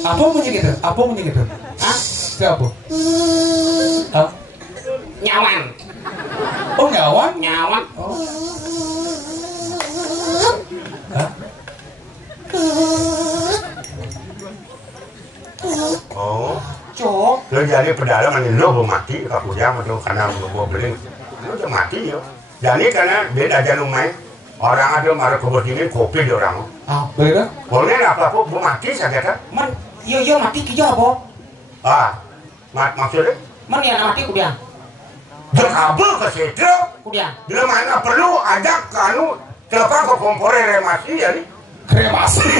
Apa bunyi gitu? Apa bunyi gitu? Hah? Siapa? Hah? Nyawan. Oh nyawan? Nyawan. Oh. Hah? Oh, Cok. lo jadi pedalaman lo belum mati, aku jam itu karena gue beli, lo udah mati yo. Jadi karena beda aja main orang ada marah kebut ini kopi di orang. Ah, begitu? Boleh apa aku belum mati saja kan? Man, yo mati kijo apa? Ah, maksudnya? Man ya mati kudian. Terkabel ke situ, Kudian. bila mana perlu ajak kanu telepon ke kompor remasi ya nih. Kremasi.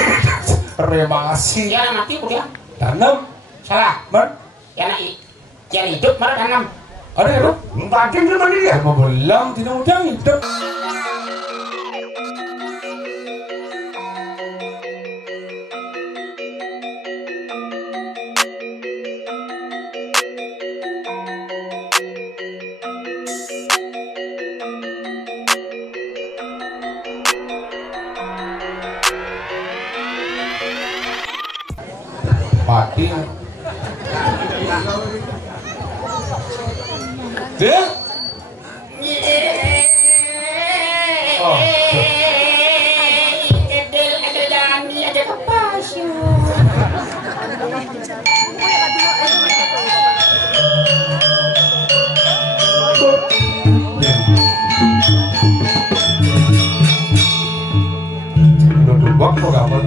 Kremasi. Ya mati kudian. Tanam. Salah. Man. Yang hidup mana tanam. Ada ya? Batin di mana dia? Mau belang tidak udang hidup. Mati. Dia? Oh. Edel ada Dani ada Kepasyu. Udah dubak kok kapan?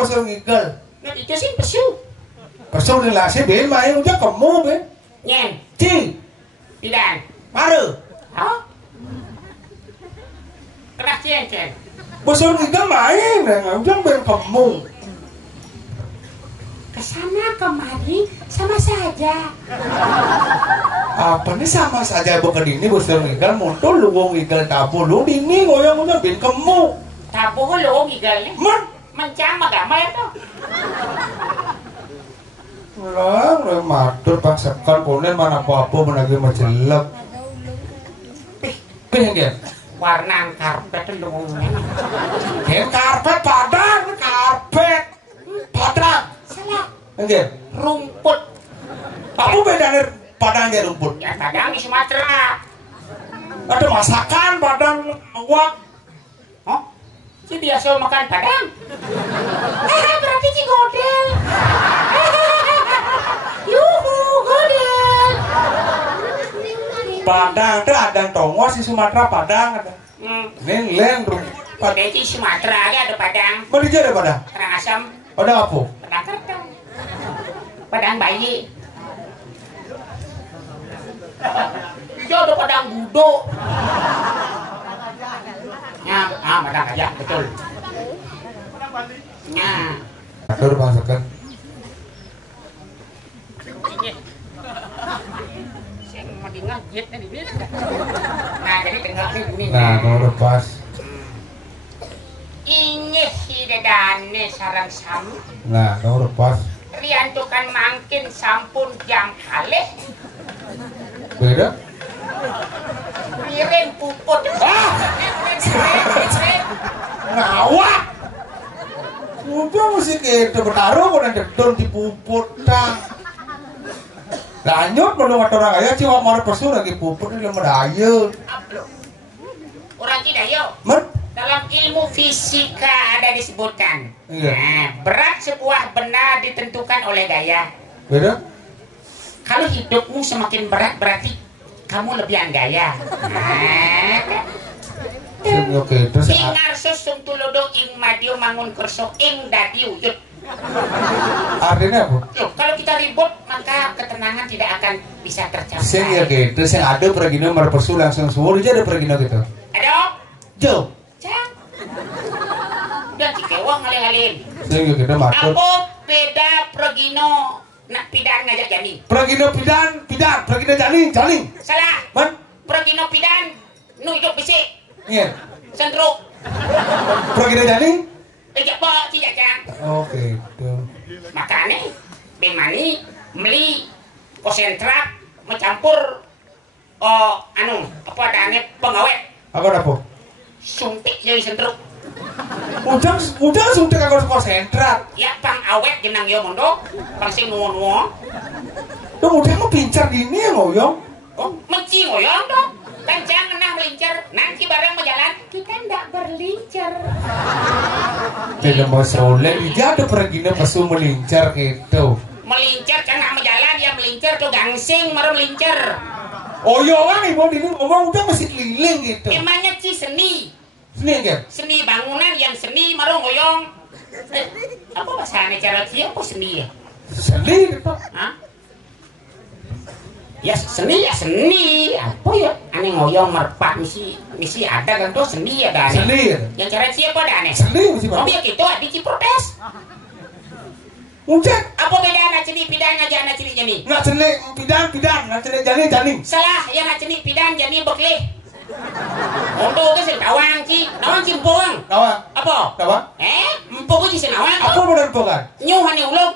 pasal ngigel. Nah itu sih pesu. Pasal nilasi ben main udah kamu ben. Nyen. Ti. Tidak. Baru. Hah? Keras ceng. Pasal ngigel main udah ben kamu. Kesana kemari sama saja. Apa nih sama saja bukan ini pasal ngigel motor lu wong ngigel tabu lu dini goyang udah ben kamu. Tabu lu ngigelnya. Mencang magama ya tuh. Lah, matur paksakan ponen mana apa-apa menagi majelek. Pengen Warna karpet lu ngomongnya. Gen karpet padang, karpet padang. Salah. Enggak. Rumput. Apa bedanya padang dan rumput? Ya padang di Sumatera. Ada masakan padang awak. Oh? Si biasa makan padang. Berarti si godel. Padang teh ada tongos di Sumatera Padang ada. Nen len Pada di Sumatera ada Padang. Mana dia ada Padang? Karangasem. Padang apa? Padang Kertang. Padang bayi. Dia ada Padang Budo. Ya, Padang Gajah betul. Nah, Atur masakan. saya mau ngajit tadi ini. Nah, jadi tengah ini. Nah, kalau lepas. Ini hidadane sarang sami. Nah, kalau lepas. Riantukan mangkin sampun jam kalih. Beda? Piring puput. Ngawak. Udah mesti gitu bertaruh kok nanti don dipuput tang. Lanjut belum ada orang aja cuma mau pesu lagi puput ini lemah daya. Orang tidak yuk. Mer? Dalam ilmu fisika ada disebutkan. Iya. Nah, berat sebuah benda ditentukan oleh gaya. Beda? Kalau hidupmu semakin berat berarti kamu lebihan gaya. Oke, terus Ingar susung tulodo ing madio mangun kerso ing dadi wujud. artinya apa? Loh, kalau kita ribut maka ketenangan tidak akan bisa tercapai. Sing ya gitu, sing ada pergi nomor pesu langsung suwur aja ada pergi gitu. Ada? Jauh. Cang. Udah cikewang ngalih-ngalih. Sing ya gitu matur. Apa beda Progino nak pidan ngajak jani? Pergi pidan, pergi jaling. Salah. Man? Progino pidan nu hidup bisik. Iya. Sendruk. Pergi jaling? Ejak pak tidak cang. Oke, itu. Makanya bemani beli konsentrat mencampur apa adanya pengawet Apa? suntik jadi sendruk. Udah suntik aku konsentrat. Ya pang awet jenang yo mondok pang sing nuwo-nuwo. Tuh udah mau pincar gini ya ngoyong. Oh, menci ngoyong dong. Kan jangan nah melincer. Nanti bareng mau jalan kita ndak berlincer. Tidak mau soleh, dia ada pergi pesu melincar gitu. Melincer kan nak jalan ya melincer tuh gangsing baru melincer. Oh iya kan ibu ini ngomong udah masih keliling gitu. Emangnya ci seni. Sini kan? Seni bangunan yang seni baru ngoyong. Apa bahasanya cara dia apa seni ya? Seni gitu. Hah? Ya seni apa ya aneh ngoyong merpat misi ada kan tuh seni ada aneh Seni ya? yang cara siapa ada aneh Seni mesti oh bang. ya gitu di Ciprotes Udah. apa beda anak ceni pidan aja anak ceni jani Nggak seni pidan, nggak seni jaling. salah ya anak ceni pidan jani bekle untuk ke sih nawang ci empung Nawa. apa empung ci nawang Apa benar bukan? nyuhani ulung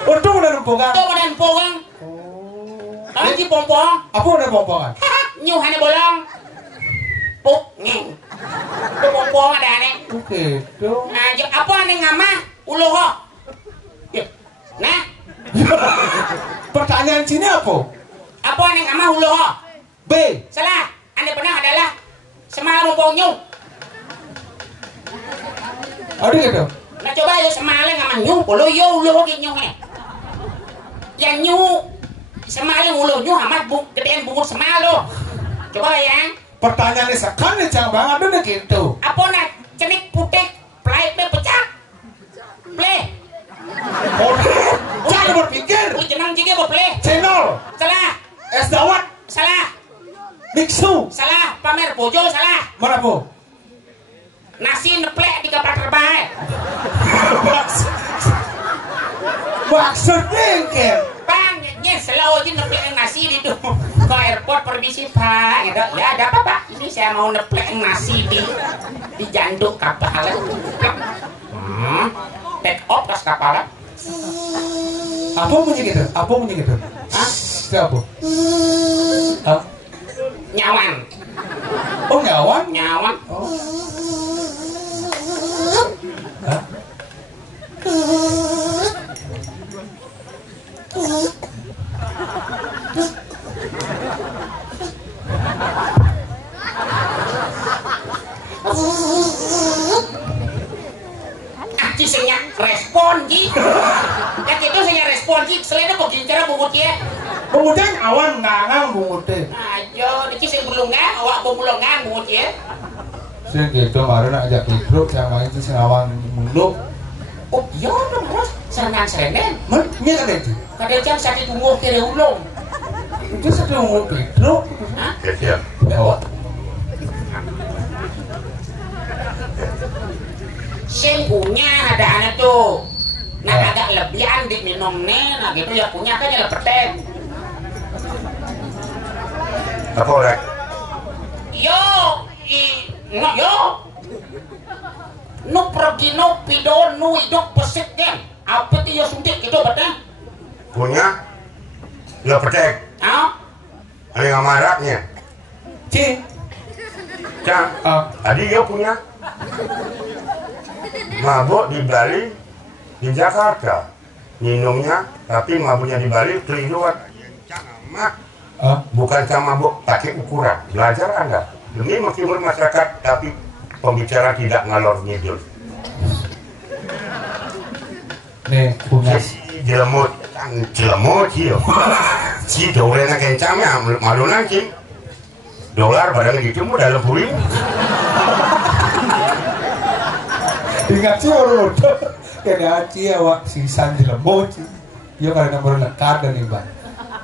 Itu benar bukan? tuh badan empung nawang ci pompong Apa benar pompongan? nyuhani bolong puk ngeng tuh pompong ada aneh Oke, itu. nah apa aneh ngamah uluh ya nah Pertanyaan sini apa? apa aneh ngamah uluh B. salah anda pernah adalah semalam pompong nyuh Ada gitu. nah coba ya semalam ngamah nyuh uluh yo uluh gitu nyuh yang nyuh semalam uluh nyuh amat gedean bungut semalam coba ya Pertanyaannya sekarang jangan banget ada gitu. apa nak cenik putih play pecah play Oh, jangan berpikir. jenang jige apa play Channel salah es dawat salah Mixu. salah pamer bojo salah Mana bu? nasi neplek di kapal terbang Maksudnya engkel. bang selalu aja neplek nasi di tuh ke airport permisi pak gitu ya ada apa pak ini saya mau neplek nasi di janduk kapal take off pas kapal Apa bunyi gitu? Hah? Siapa? Hah? nyawan Oh nyawan? nyawan Oh. Hah? Ci senya respon Ci kan itu senya respon Ci selain itu begini cara bungkut ya Bungutnya awan ngangang bungutnya. Ayo, ini sih bulungan, awak bulungan bungut ya. Sih gitu kemarin ajak hidup yang main itu sing awan mulu. Oh iya dong terus serangan serenen. Nya kan itu. Kadang jam sakit umur kiri ulung. Itu sedang mau hidup. Hah? Ya. Oh. Sing punya ada anak tuh. Nah agak lebihan diminumnya, nah gitu ya punya kan ya lepeten. Apa orang? Yo, yo. Nu pergi nu pido nu hidup pesit kan. Apa tuh yo suntik gitu betul? Punya? Lo petek? Ah? Ada yang maraknya? Cing. Cang? Tadi dia punya? Mabuk di Bali, di Jakarta. Minumnya, tapi mabuknya di Bali keliruan. Bukan sama mabuk, pakai ukuran. Belajar Anda. Demi menghibur masyarakat, tapi pembicara tidak ngalor ngidul. Nih, punya. Jelemut, sih. Si dolarnya kencangnya, malu nanti. Dolar barang gitu mau dalam puri. Ingat sih orang udah. Kena aci awak sisan jelemut sih. Yo karena nomor lekat dan iban.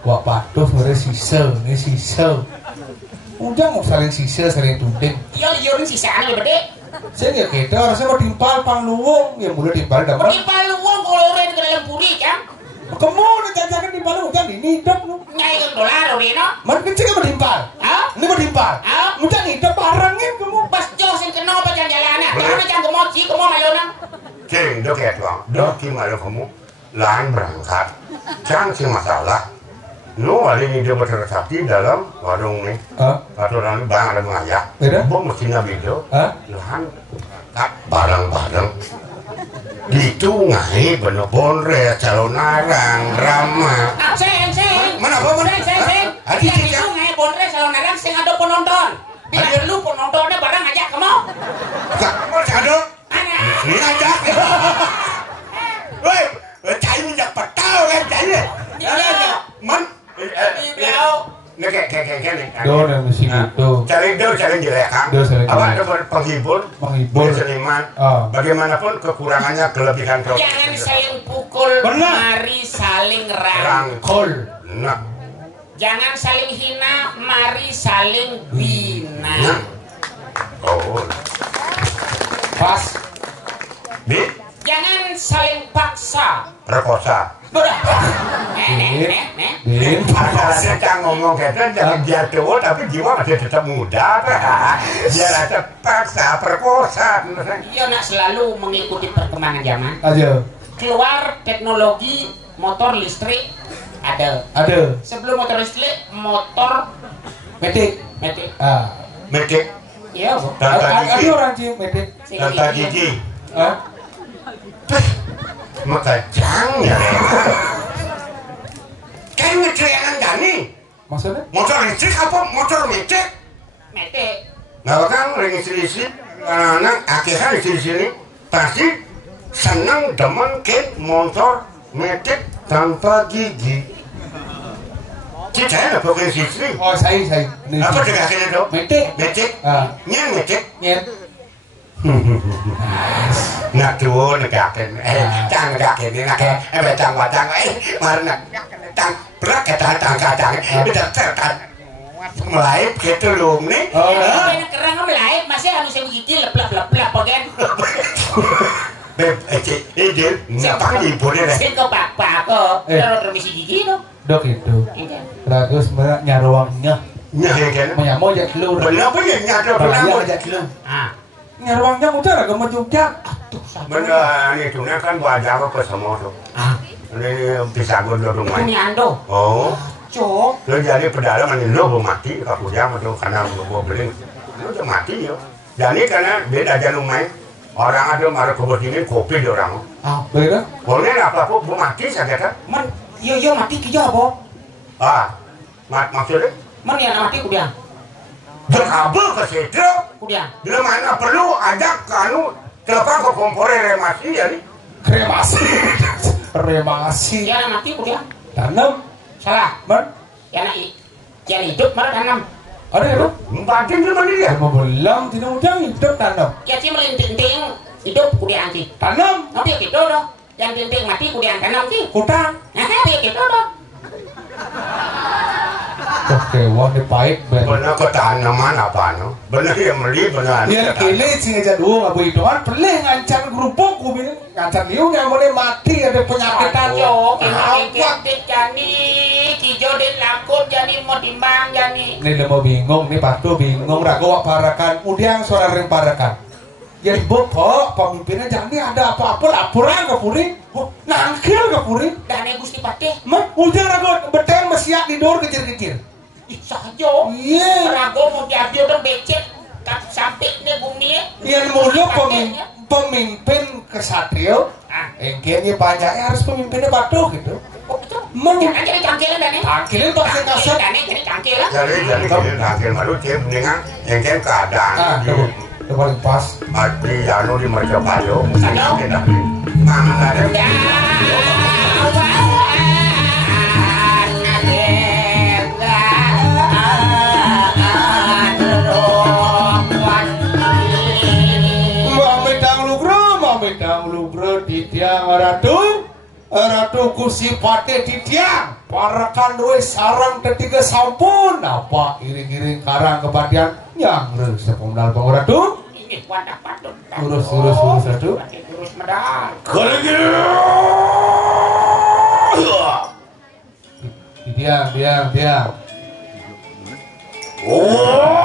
Wak patuh sebenarnya sisa. Udah mau saling sisa saling tuding. Yo yo ini sisaan ya bede. Saya nggak kita harusnya mau timpal pangluwung ya mulai timpal dapat. Timpal luwung kalau orang ke dalam puri kan? Kamu udah jajakan timpal lu kan ini hidup lu. Nyai ke dolar orang no? Mana kecil mau timpal? Hah? Ini mau timpal? Hah? Mudah hidup barangnya kamu. Pas jauh sing kena apa jalan-jalannya? Jangan jangan kemoci, kamu malona. Cing, dok ya tuang, dok gimana kamu? Lain berangkat, jangan sih masalah. Nu hari ini dia bertransaksi dalam warung nih. Aturan bang ada mengajak. Beda? Bom mesinnya video. Lahan tak barang-barang. Gitu ngai bener bonre calon narang rama. Seng. Mana apa mana? Seng. Adi Yang itu ngai bonre calon narang sing ada penonton. Bila perlu penontonnya barang ajak kamu. Kamu ada? Ana. Ini ajak. Woi, cai minyak petau kan cai. Man. Beliau. Ini kayak nih. Do dan mesin itu. Cari jelek kan? Apa ada penghibur seniman. Bagaimanapun kekurangannya kelebihan. Jangan saling pukul, mari saling rangkul. Nah. Jangan saling hina, mari saling bina. Oh. Pas. Bi. Jangan saling paksa. Perkosa. Bin. Asalnya Cang ngomong gitu, jangan dia tua tapi jiwa masih tetap muda. Dia rasa paksa, perkosa. Iya nak selalu mengikuti perkembangan zaman. Aja. Keluar teknologi motor listrik ada. Sebelum motor listrik, motor Metik. Metik. Iya, Bu. Ada orang sih metik. Tanta gigi. Maka Cang ya. Kan ngeceriakan gani. Maksudnya? Motor listrik apa motor metik? Metik. Nggak bakal ring-isi anak-anak akhirnya di sini pasti senang demen ke motor metik tanpa gigi. Saya bukan istri. Oh saya. Apa dekatnya itu? Metik. Nyen metik. Nak tuh negakin, cang negakin, cang wacang, marna, cang berak cang, udah terkan, melaip gitu loh nih. Enak kerang melaip, masih anu saya begini leplap bagian. Beb, dia nyapang di boleh deh. Sing ke pak kok, terus remisi gigi dong. Dok itu. Terus sebenarnya nyaruangnya. Nyahkan. Mau aja telur. Benar punya nyadar benar. Aja telur. Nyaruangnya udah lah ke Jogja. Benar, ini tuh kan wajah apa semua tuh. Ini bisa gue dulu rumah. Ini ando. Oh. Cok. Lo jadi pedalaman ini lo belum mati kalau dia tuh karena gue beli. Lo udah mati yo. Jadi karena beda aja rumah. Orang ada marah kebun ini kopi di orang. Beda? Boleh apa kok belum mati saja kan? Man, iya mati kijau apa? Maksudnya? Man ya mati kudian. Berkabel ke situ. Kudian. Bila mana perlu ajak kanu telepon ke kompor remasi ya nih. Kremasi. Ya mati kudian. Tanam. Salah. Man, Yang hidup malah tanam. ada ya, Bang? Batin di mana dia? Mau belang tidak udang hidup tanam. Ya sih melinting hidup kudian sih. Tanam, Nanti gitu doh. Yang tinting mati kudian tanam sih. hutang. Nah, dia gitu doh. Oke, wah ini baik banget. Benar ke tanaman apa no? Benar yang beli benar. Dia kele sih aja dulu nggak boleh doan. Pelih ngancam gerupuk, gue bilang ngancam liu nggak boleh mati ada penyakitan. Ayo, kita jani, kijo den lakut jani mau timbang jani. Ini udah mau bingung, nih Pak tuh bingung. Ragu wak parakan, udah suara ring parakan. Jadi bopok pemimpinnya jadi ada apa-apa laporan ke Puri, nangkil ke Puri. Dan Gusti Patih. Mah, udah ragu beteng mesiak di dor kecil-kecil. Saja. Iya. Rago mau diambil dan becek sampai nih bumi. Yang mulu pemimpin kesatrio. Engkirnya banyaknya harus pemimpinnya batu gitu. Jangan jadi cangkilan dan Cangkilan pasti kasar. jadi cangkilan. Jadi tangkil malu dia mendingan yang kan keadaan. Itu paling pas. Di anu di Mercapayo. Saja. Mana ada? Medang lugro di tiang ratu kursi pate di tiang parakan duwe sarang ketiga sampun apa iring-iring karang kebadian yang sepemdal bang ratu Ini wadah patut. urus ratu Urus medal. di tiang Oh